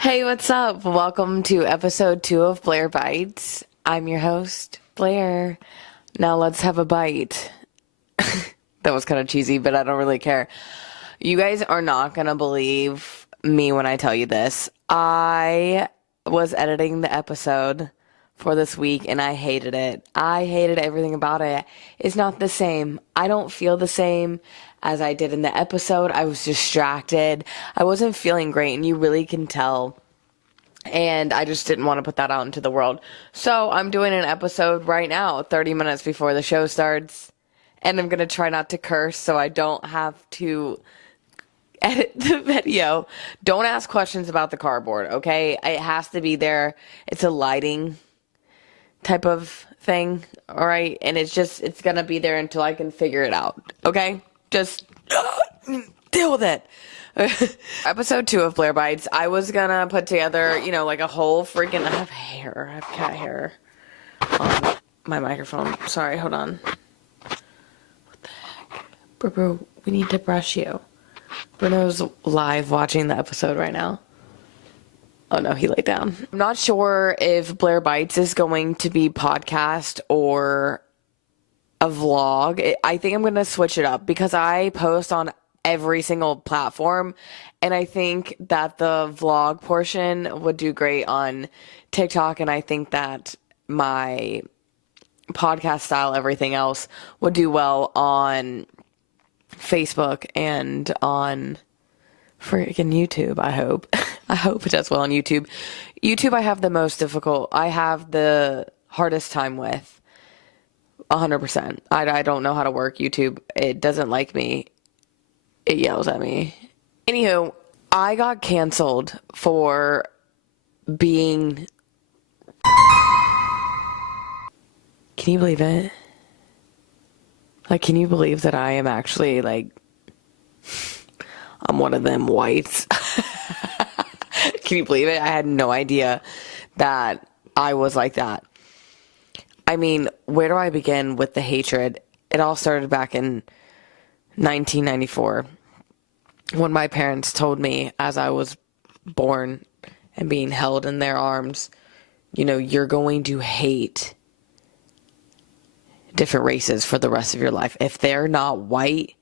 Hey, what's up? Welcome to episode 2 of Blair Bites. I'm your host, Blair. Now let's have a bite. That was kind of cheesy, but I don't really care. You guys are not going to believe me when I tell you this. I was editing the episode for this week and I hated it. I hated everything about it. It's not the same. I don't feel the same as I did in the episode. I was distracted. I wasn't feeling great, and you really can tell. And I just didn't want to put that out into the world. So I'm doing an episode right now, 30 minutes before the show starts. And I'm going to try not to curse so I don't have to edit the video. Don't ask questions about the cardboard, okay? It has to be there. It's a lighting type of thing, all right? And it's going to be there until I can figure it out, okay? Just deal with it. Episode 2 of Blair Bites. I was gonna put together, like a whole freaking... I have hair. I have cat hair on my microphone. Sorry, hold on. What the heck? Bro, we need to brush you. Bruno's live watching the episode right now. Oh no, he laid down. I'm not sure if Blair Bites is going to be podcast or a vlog. I think I'm gonna switch it up because I post on every single platform, and I think that the vlog portion would do great on TikTok, and I think that my podcast style, everything else, would do well on Facebook and on freaking YouTube. I hope it does well on YouTube. I have the hardest time with 100%. I don't know how to work YouTube. It doesn't like me. It yells at me. Anywho, I got canceled for being... Can you believe it? Can you believe that I am actually, I'm one of them whites? Can you believe it? I had no idea that I was like that. I mean, where do I begin with the hatred? It all started back in 1994. When my parents told me as I was born and being held in their arms, you're going to hate different races for the rest of your life. If they're not white,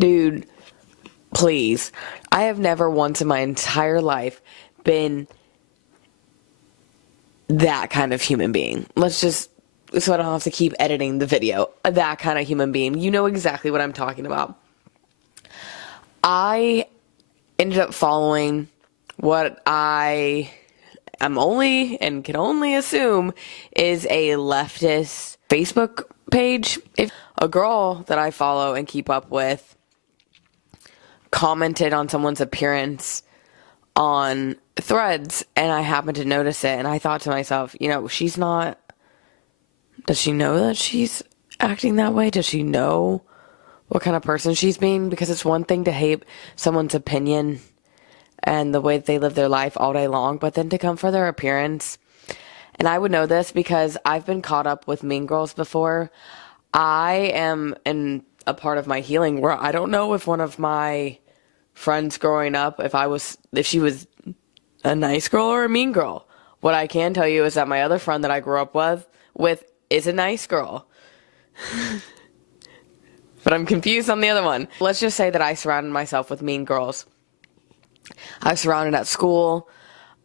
dude, please. I have never once in my entire life been that kind of human being. So I don't have to keep editing the video. That kind of human being. You know exactly what I'm talking about. I ended up following what I am only and can only assume is a leftist Facebook page. If a girl that I follow and keep up with commented on someone's appearance on Threads, and I happened to notice it, and I thought to myself, she's not... Does she know that she's acting that way? Does she know what kind of person she's being? Because it's one thing to hate someone's opinion and the way that they live their life all day long, but then to come for their appearance. And I would know this because I've been caught up with Mean Girls before. I am in a part of my healing where I don't know if one of my friends growing up, if she was a nice girl or a mean girl. What I can tell you is that my other friend that I grew up with is a nice girl. But I'm confused on the other one. Let's just say that I surrounded myself with mean girls. I was surrounded at school.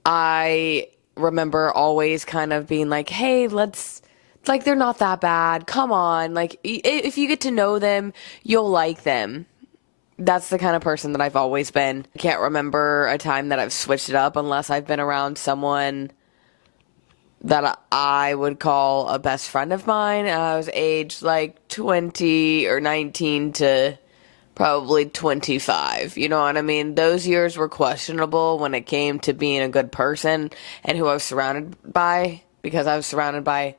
I remember always kind of being like, hey, they're not that bad. Come on. If you get to know them, you'll like them. That's the kind of person that I've always been. I can't remember a time that I've switched it up unless I've been around someone that I would call a best friend of mine. I was aged 20 or 19 to probably 25. You know what I mean? Those years were questionable when it came to being a good person and who I was surrounded by, because I was surrounded by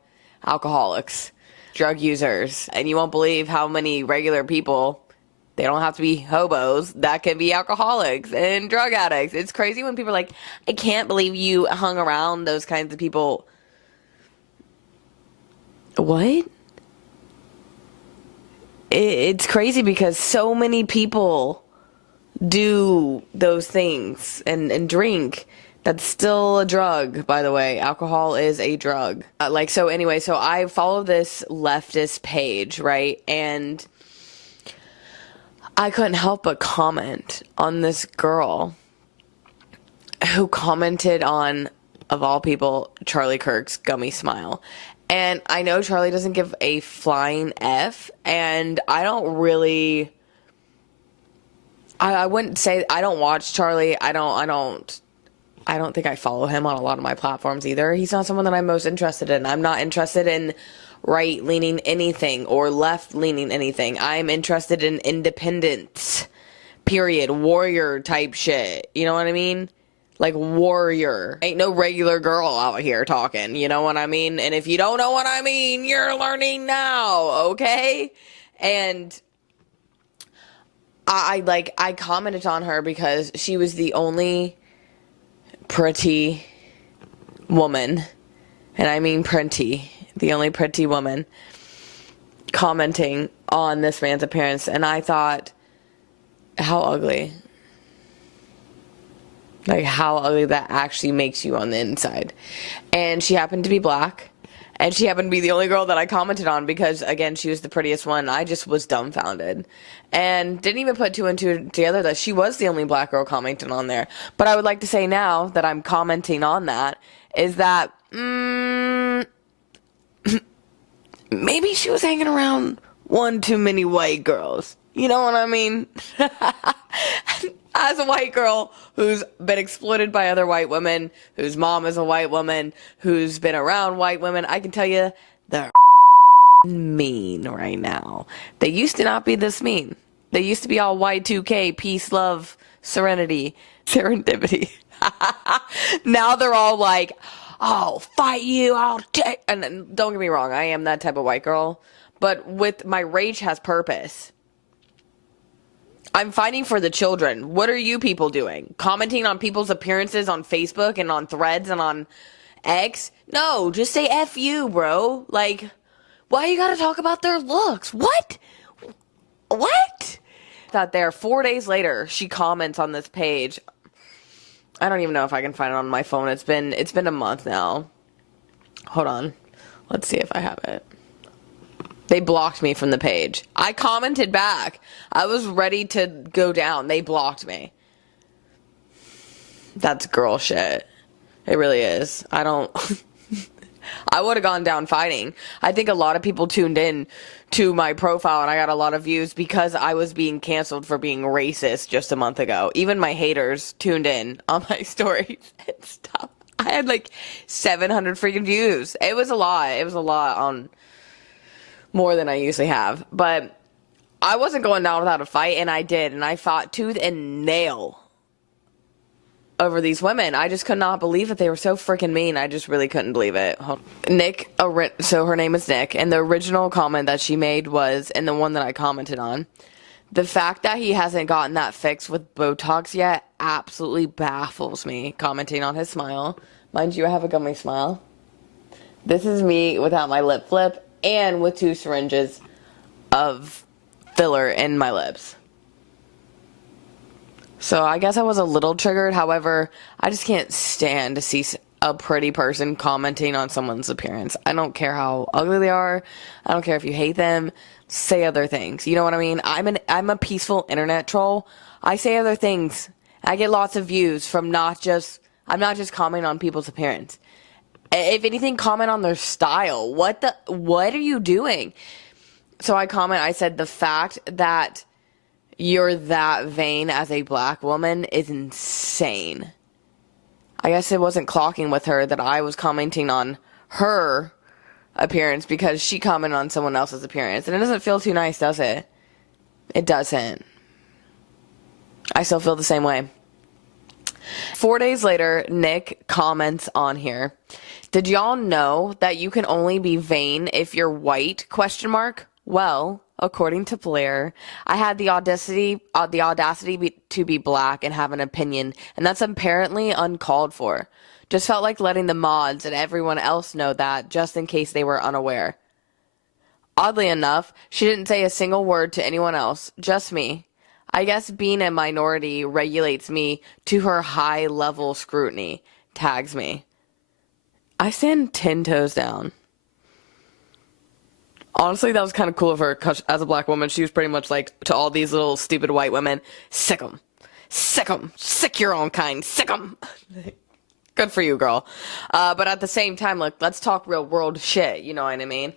alcoholics, drug users, and you won't believe how many regular people, they don't have to be hobos, that can be alcoholics and drug addicts. It's crazy when people are like, I can't believe you hung around those kinds of people. What? It's crazy because so many people do those things and drink. That's still a drug, by the way. Alcohol is a drug. So anyway, so I follow this leftist page, right? And I couldn't help but comment on this girl who commented on, of all people, Charlie Kirk's gummy smile. And I know Charlie doesn't give a flying F, and I don't really, I wouldn't say, I don't watch Charlie. I don't think I follow him on a lot of my platforms either. He's not someone that I'm most interested in. I'm not interested in right-leaning anything or left-leaning anything. I'm interested in independence, period, warrior type shit. You know what I mean? Like, warrior. Ain't no regular girl out here talking, you know what I mean? And if you don't know what I mean, you're learning now, okay? And I commented on her because she was the only pretty woman, and I mean pretty, the only pretty woman commenting on this man's appearance. And I thought, how ugly. Like, how ugly that actually makes you on the inside. And she happened to be black. And she happened to be the only girl that I commented on because, again, she was the prettiest one. I just was dumbfounded. And didn't even put two and two together that she was the only black girl commenting on there. But I would like to say now that I'm commenting on that is that, maybe she was hanging around one too many white girls. You know what I mean? As a white girl who's been exploited by other white women, whose mom is a white woman, who's been around white women, I can tell you they're mean right now. They used to not be this mean. They used to be all Y2K, peace, love, serenity, serendipity. Now they're all like, I'll fight you, I'll take... And don't get me wrong, I am that type of white girl. But with my rage has purpose. I'm fighting for the children. What are you people doing? Commenting on people's appearances on Facebook and on Threads and on X? No, just say F you, bro. Like, why you gotta talk about their looks? What? That there, 4 days later, she comments on this page. I don't even know if I can find it on my phone. It's been a month now. Hold on. Let's see if I have it. They blocked me from the page. I commented back. I was ready to go down. They blocked me. That's girl shit. It really is. I would have gone down fighting. I think a lot of people tuned in to my profile and I got a lot of views because I was being canceled for being racist just a month ago. Even my haters tuned in on my stories and stuff. I had like 700 freaking views. It was a lot. It was a lot on... more than I usually have, but I wasn't going down without a fight, and I did, and I fought tooth and nail over these women. I just could not believe it. They were so freaking mean. I just really couldn't believe it. Nick, so her name is Nick, and the original comment that she made was, and the one that I commented on, the fact that he hasn't gotten that fixed with Botox yet absolutely baffles me, commenting on his smile. Mind you, I have a gummy smile. This is me without my lip flip, and with 2 syringes of filler in my lips. So I guess I was a little triggered. However, I just can't stand to see a pretty person commenting on someone's appearance. I don't care how ugly they are. I don't care if you hate them. Say other things. You know what I mean? I'm a peaceful internet troll. I say other things. I get lots of views from I'm not just commenting on people's appearance. If anything, comment on their style. What are you doing? So I said the fact that you're that vain as a black woman is insane. I guess it wasn't clocking with her that I was commenting on her appearance because she commented on someone else's appearance. And it doesn't feel too nice, does it? It doesn't. I still feel the same way. 4 days later, Nick comments on here. Did y'all know that you can only be vain if you're white? ? Well, according to Blair, I had the audacity to be black and have an opinion, and that's apparently uncalled for. Just felt like letting the mods and everyone else know that, just in case they were unaware. Oddly enough, she didn't say a single word to anyone else, just me. I guess being a minority regulates me to her high level scrutiny. Tags me. I stand 10 toes down. Honestly, that was kind of cool of her, because as a black woman, she was pretty much like, to all these little stupid white women, sick 'em. Sick 'em. Sick your own kind. Sick 'em. Good for you, girl. But at the same time, like, let's talk real world shit, you know what I mean?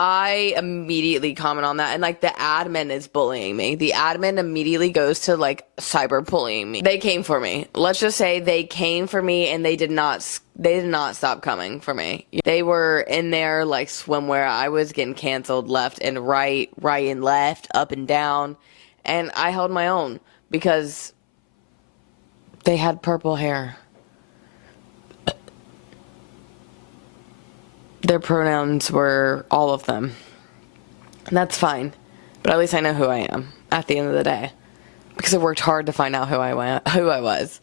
I immediately comment on that, and like the admin is bullying me. The admin immediately goes to like cyber bullying me. They came for me. Let's just say they came for me, and they did not stop coming for me. They were in there like swimwear. I was getting canceled left and right and left, up and down, and I held my own because they had purple hair. Their pronouns were all of them. And that's fine. But at least I know who I am at the end of the day. Because I worked hard to find out who I was.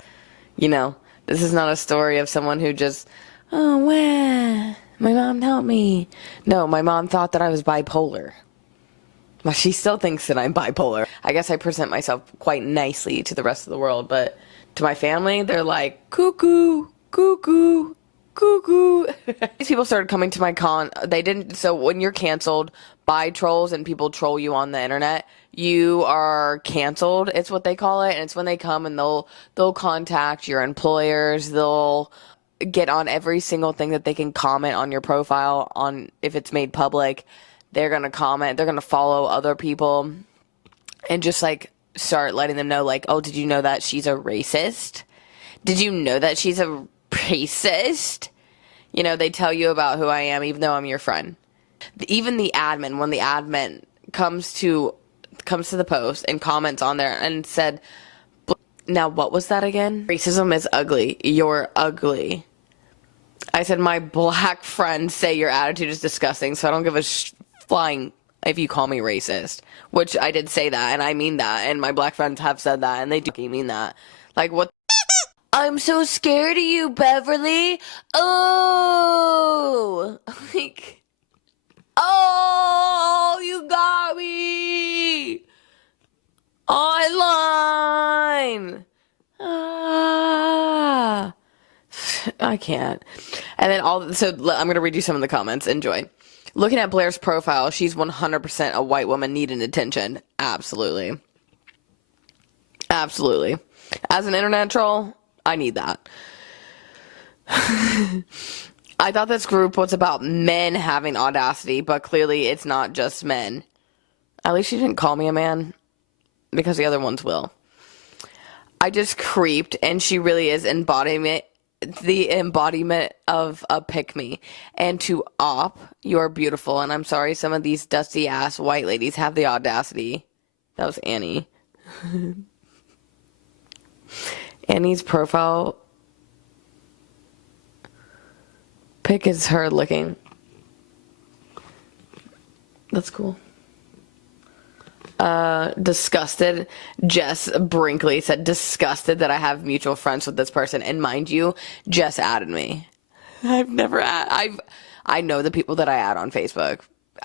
You know, this is not a story of someone who just, oh, wow, my mom helped me. No, my mom thought that I was bipolar. Well, she still thinks that I'm bipolar. I guess I present myself quite nicely to the rest of the world. But to my family, they're like, cuckoo, cuckoo. Cuckoo. These people started coming to my con. They didn't. So when you're canceled by trolls and people troll you on the internet, you are canceled. It's what they call it. And it's when they come and they'll contact your employers. They'll get on every single thing that they can comment on your profile on. If it's made public, they're going to comment. They're going to follow other people and just like start letting them know like, oh, did you know that she's a racist? Did you know that she's a racist? You know, they tell you about who I am even though I'm your friend. Even the admin, when the admin comes to the post and comments on there and said, now what was that again? Racism is ugly. You're ugly. I said, my black friends say your attitude is disgusting, so I don't give a flying if you call me racist. Which I did say that, and I mean that, and my black friends have said that, and they do mean that. Like, what? I'm so scared of you, Beverly. Oh, like, oh, you got me online. Ah, I can't. And then so I'm gonna read you some of the comments. Enjoy. Looking at Blair's profile, she's 100% a white woman needing attention. Absolutely. Absolutely. As an internet troll, I need that. I thought this group was about men having audacity, but clearly it's not just men. At least she didn't call me a man, because the other ones will. I just creeped, and she really is the embodiment of a pick-me. And to op, you're beautiful, and I'm sorry some of these dusty-ass white ladies have the audacity. That was Annie. Annie's profile pic is her looking. That's cool. Disgusted. Jess Brinkley said, disgusted that I have mutual friends with this person. And mind you, Jess added me. I know the people that I add on Facebook.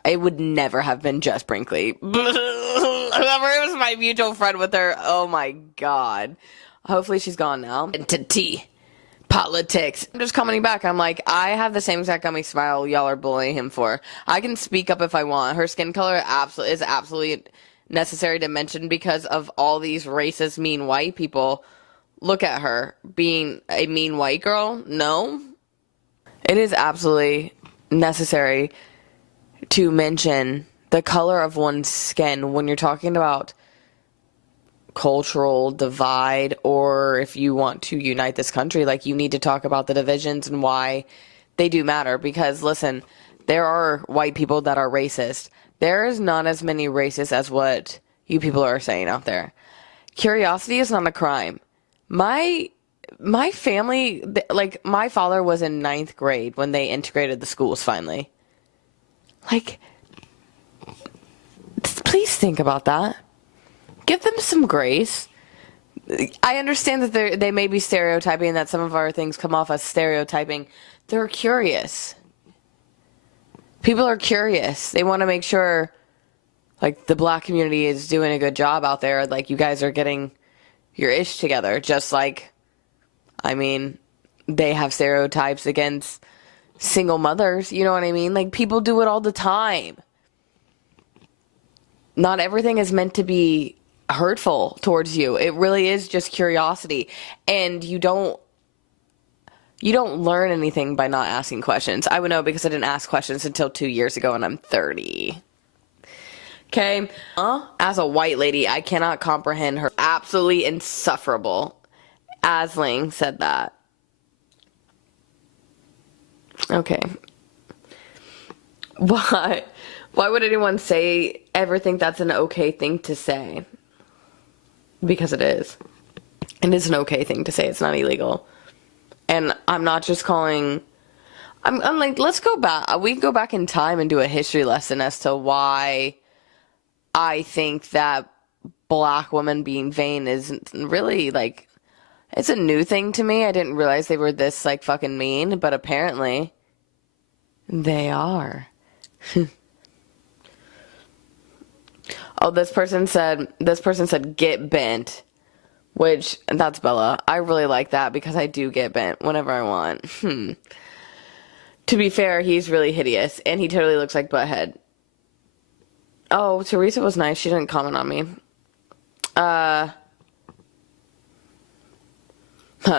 It would never have been Jess Brinkley. Whoever was my mutual friend with her, oh my god. Hopefully she's gone now. Entity. Politics. I'm just commenting back. I'm like, I have the same exact gummy smile y'all are bullying him for. I can speak up if I want. Her skin color is absolutely necessary to mention because of all these racist, mean white people. Look at her. Being a mean white girl? No. It is absolutely necessary to mention the color of one's skin when you're talking about cultural divide, or if you want to unite this country, like, you need to talk about the divisions and why they do matter. Because listen, there are white people that are racist. There's not as many racists as what you people are saying out there. Curiosity is not a crime. My family, like, my father was in 9th grade when they integrated the schools finally. Like, please think about that. Give them some grace. I understand that they may be stereotyping, that some of our things come off as stereotyping. They're curious. People are curious. They want to make sure Like, the black community is doing a good job out there. Like, you guys are getting your ish together. Just like, I mean, they have stereotypes against single mothers. You know what I mean? Like, people do it all the time. Not everything is meant to be hurtful towards you. It really is just curiosity. And you don't learn anything by not asking questions. I would know because I didn't ask questions until 2 years ago, and I'm 30. Okay? As a white lady, I cannot comprehend her. Absolutely insufferable. Asling said that. Okay. Why would anyone ever think that's an okay thing to say? Because it is. It is an okay thing to say. It's not illegal. And I'm not just calling... I'm like, let's go back. We can go back in time and do a history lesson as to why I think that black women being vain isn't really, like... It's a new thing to me. I didn't realize they were this, like, fucking mean. But apparently, they are. Oh, this person said, get bent. Which, that's Bella. I really like that because I do get bent whenever I want. To be fair, he's really hideous. And he totally looks like Butthead. Oh, Teresa was nice. She didn't comment on me.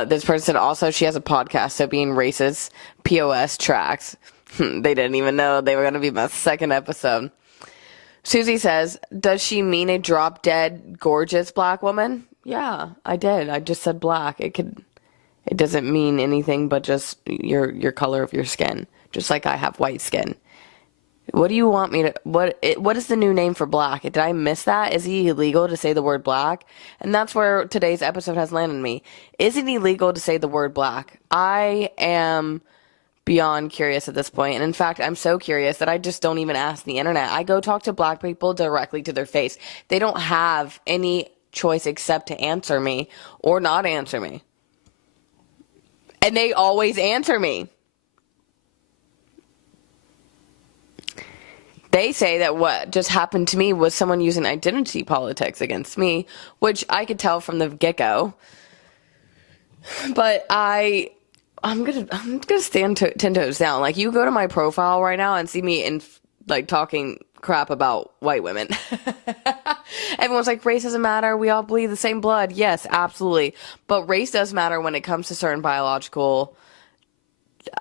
This person said also she has a podcast, so being racist, POS tracks. They didn't even know they were going to be my second episode. Susie says, does she mean a drop-dead, gorgeous black woman? Yeah, I did. I just said black. It doesn't mean anything but just your color of your skin. Just like I have white skin. What do you want me to... What is the new name for black? Did I miss that? Is it illegal to say the word black? And that's where today's episode has landed me. Is it illegal to say the word black? I am beyond curious at this point. And in fact, I'm so curious that I just don't even ask the internet. I go talk to black people directly to their face. They don't have any choice except to answer me or not answer me. And they always answer me. They say that what just happened to me was someone using identity politics against me, which I could tell from the get-go. But I'm gonna stand 10 toes down. Like, you go to my profile right now and see me in like talking crap about white women. Everyone's like, race doesn't matter. We all bleed the same blood. Yes, absolutely. But race does matter when it comes to certain biological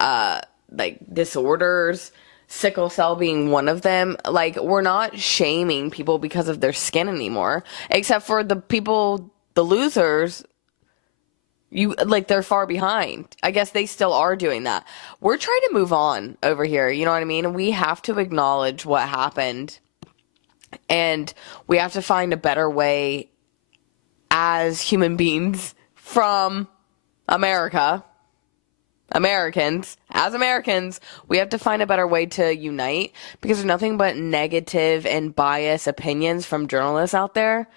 like disorders. Sickle cell being one of them. Like, we're not shaming people because of their skin anymore, except for the people, the losers. They're far behind. I guess they still are doing that. We're trying to move on over here. You know what I mean? We have to acknowledge what happened, and we have to find a better way as human beings from America. As Americans, we have to find a better way to unite, because there's nothing but negative and biased opinions from journalists out there.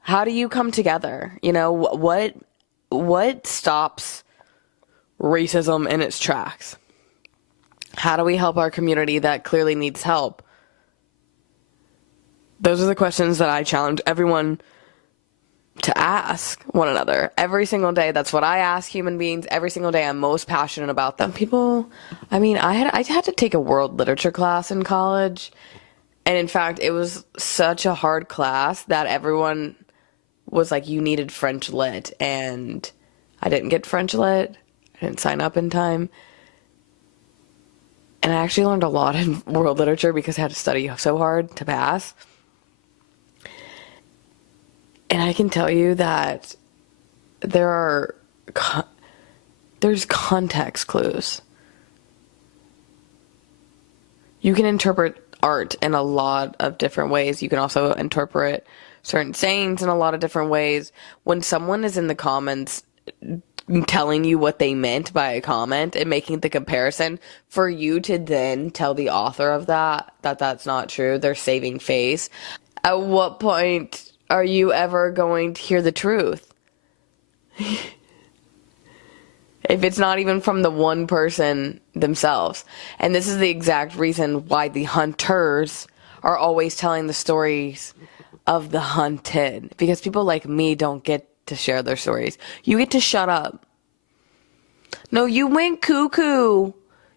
How do you come together? You know, what stops racism in its tracks? How do we help our community that clearly needs help? Those are the questions that I challenge everyone to ask one another every single day. That's what I ask human beings every single day. I'm most passionate about them. People, I mean, I had to take a world literature class in college, and in fact, it was such a hard class that everyone was like, you needed French lit, and I didn't get French lit. I didn't sign up in time. And I actually learned a lot in world literature because I had to study so hard to pass. And I can tell you that there's context clues. You can interpret art in a lot of different ways. You can also interpret certain sayings in a lot of different ways. When someone is in the comments telling you what they meant by a comment and making the comparison, for you to then tell the author of that's not true, they're saving face. At what point are you ever going to hear the truth? If it's not even from the one person themselves. And this is the exact reason why the hunters are always telling the stories of the hunted, because people like me don't get to share their stories. You get to shut up. No, you went cuckoo.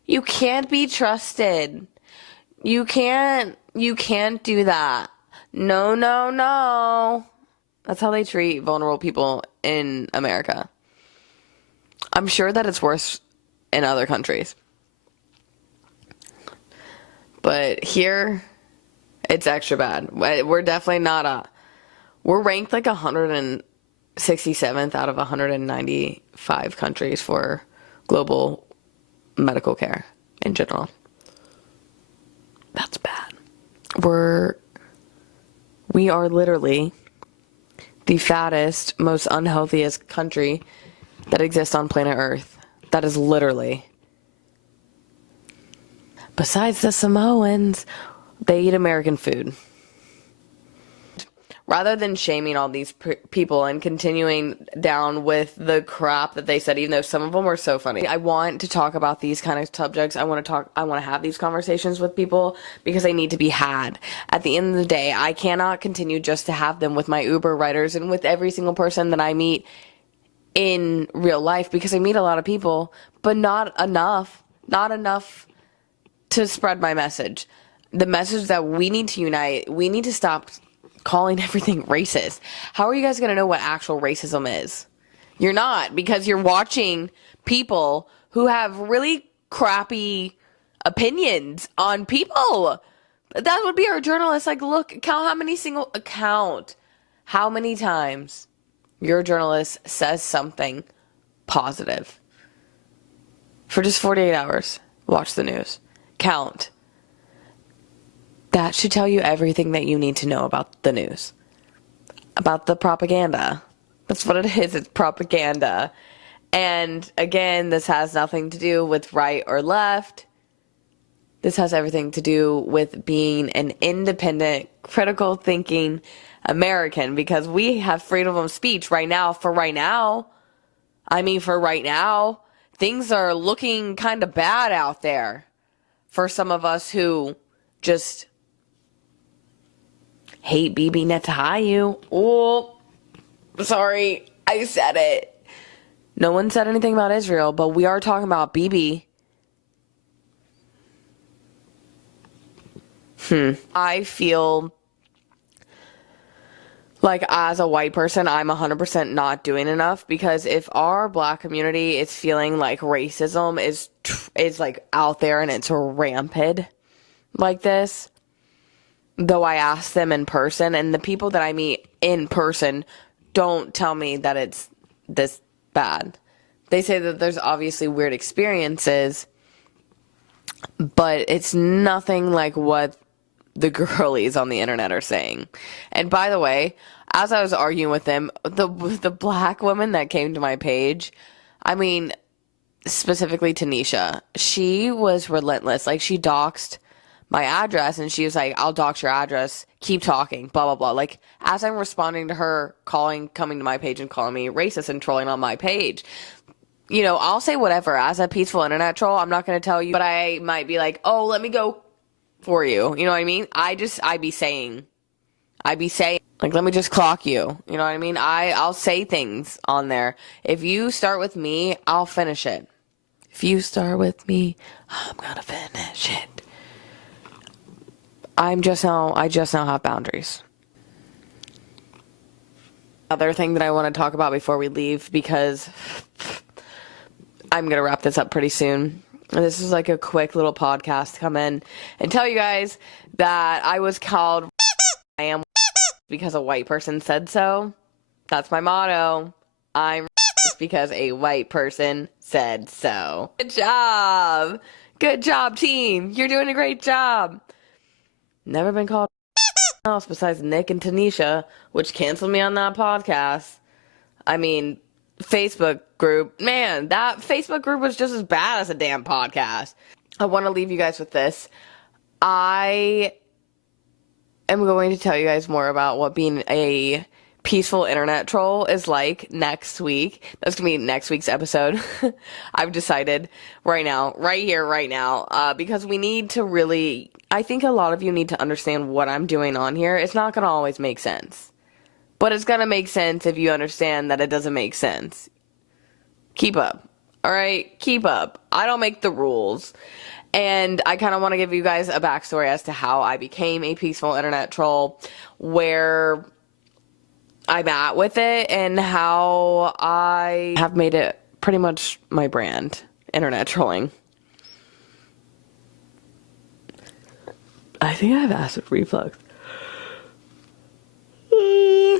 You can't be trusted. You can't do that. No, no, no. That's how they treat vulnerable people in America. I'm sure that it's worse in other countries. But here, it's extra bad. We're definitely not we're ranked like 167th out of 195 countries for global medical care in general. That's bad. We are literally the fattest, most unhealthiest country that exists on planet Earth. That is literally. Besides the Samoans, they eat American food. Rather than shaming all these people and continuing down with the crap that they said, even though some of them were so funny, I want to talk about these kind of subjects. I want to have these conversations with people because they need to be had. At the end of the day, I cannot continue just to have them with my Uber riders and with every single person that I meet in real life, because I meet a lot of people, but not enough to spread my message. The message that we need to unite, we need to stop calling everything racist. How are you guys going to know what actual racism is? You're not, because you're watching people who have really crappy opinions on people. That would be our journalists. Like, look, count how many times your journalist says something positive for just 48 hours. Watch the news. Count. That should tell you everything that you need to know about the news. About the propaganda. That's what it is. It's propaganda. And again, this has nothing to do with right or left. This has everything to do with being an independent, critical thinking American, because we have freedom of speech right now. For right now, things are looking kind of bad out there for some of us who just hate Bibi Netanyahu. Oh, sorry, I said it. No one said anything about Israel, but we are talking about Bibi. I feel like as a white person, I'm 100% not doing enough, because if our black community is feeling like racism is like out there and it's rampant like this, though I ask them in person, and the people that I meet in person don't tell me that it's this bad. They say that there's obviously weird experiences, but it's nothing like what the girlies on the internet are saying. And by the way, as I was arguing with them, the black woman that came to my page, I mean, specifically Tanisha, she was relentless. Like, she doxed my address, and she was like, I'll dox your address, keep talking, blah, blah, blah. Like, as I'm responding to her coming to my page and calling me racist and trolling on my page, you know, I'll say whatever. As a peaceful internet troll, I'm not going to tell you, but I might be like, oh, let me go for you. You know what I mean? I be saying, like, let me just clock you. You know what I mean? I'll say things on there. If you start with me, I'll finish it. If you start with me, I'm going to finish it. I just now have boundaries. Other thing that I want to talk about before we leave, because I'm going to wrap this up pretty soon. This is like a quick little podcast to come in and tell you guys that I was called I am because a white person said so. That's my motto. I'm because a white person said so. Good job. Good job, team. You're doing a great job. Never been called else besides Nick and Tanisha, which canceled me on that podcast. I mean, Facebook group. Man, that Facebook group was just as bad as a damn podcast. I want to leave you guys with this. I am going to tell you guys more about what being a peaceful internet troll is like next week. That's gonna be next week's episode. I've decided right now, right here, right now, because we need to really, I think a lot of you need to understand what I'm doing on here. It's not gonna always make sense, but it's gonna make sense if you understand that it doesn't make sense. Keep up. All right, keep up. I don't make the rules. And I kind of want to give you guys a backstory as to how I became a peaceful internet troll, where I'm at with it, and how I have made it pretty much my brand, internet trolling. I think I have acid reflux.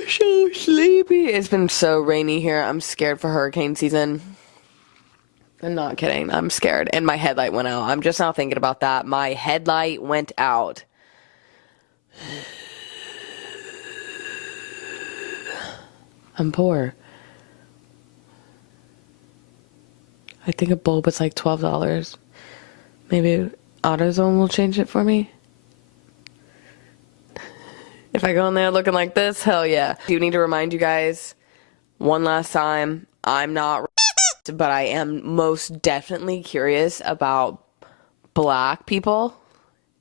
So sleepy. It's been so rainy here. I'm scared for hurricane season. I'm not kidding. I'm scared. And my headlight went out. I'm just now thinking about that. My headlight went out. I'm poor. I think a bulb is like $12. Maybe AutoZone will change it for me. If I go in there looking like this, hell yeah. I do need to remind you guys one last time, I'm not racist, but I am most definitely curious about black people.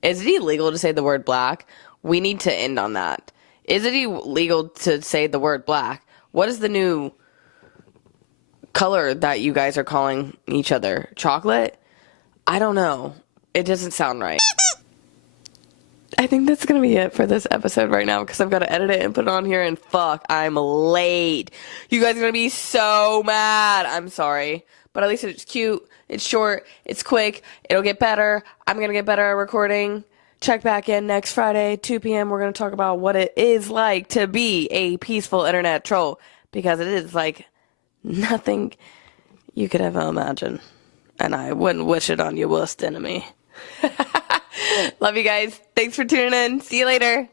Is it illegal to say the word black? We need to end on that. Is it illegal to say the word black? What is the new color that you guys are calling each other? Chocolate? I don't know. It doesn't sound right. I think that's going to be it for this episode right now, because I've got to edit it and put it on here, and fuck, I'm late. You guys are going to be so mad. I'm sorry. But at least it's cute, it's short, it's quick, it'll get better. I'm going to get better at recording. Check back in next Friday, 2 p.m. We're going to talk about what it is like to be a peaceful internet troll, because it is like nothing you could ever imagine. And I wouldn't wish it on your worst enemy. Love you guys. Thanks for tuning in. See you later.